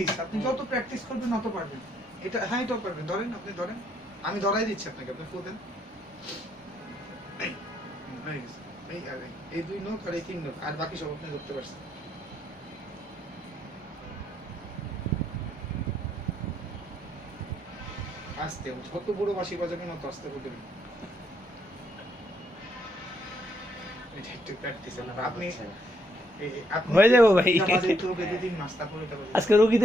Practice, আপনি যত practice করবেন তত পারবেন। এটা হ্যাঁ এটাও পারবেন। ধরেন, আপনি ধরেন, আমি ধরাই দিচ্ছি আপনাকে, আপনি ফু দেন। এই হয়ে গেছে। এই আর এই 2 নখ আর এই 3 নখ, আর বাকি সব আপনি ধরতে পারছেন। আস্তে, যত বড় বাঁশি বাজাবেন তত আস্তে করবেন। এটা একটু প্র্যাকটিস। আপনি হয়ে যাবো ভাই। এটা বাজাইতে হবে 2-3 মাস, তারপরে এটা বাজাইতে হবে। আজকে রোগী